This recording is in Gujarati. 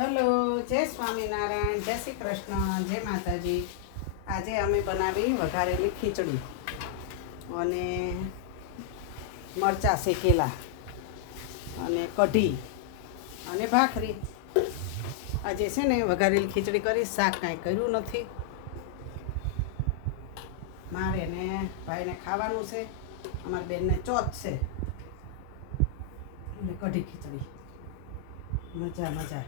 હલો, જય સ્વામિનારાયણ, જય શ્રી કૃષ્ણ, જય માતાજી. આજે અમે બનાવી વઘારેલી ખીચડી અને મરચાં શેકેલા અને કઢી અને ભાખરી. આજે છે ને વઘારેલી ખીચડી કરી, શાક કાંઈ કર્યું નથી. મારે ને ભાઈને ખાવાનું છે, અમારી બેનને ચોથ છે એટલે કઢી ખીચડી. મજા મજા.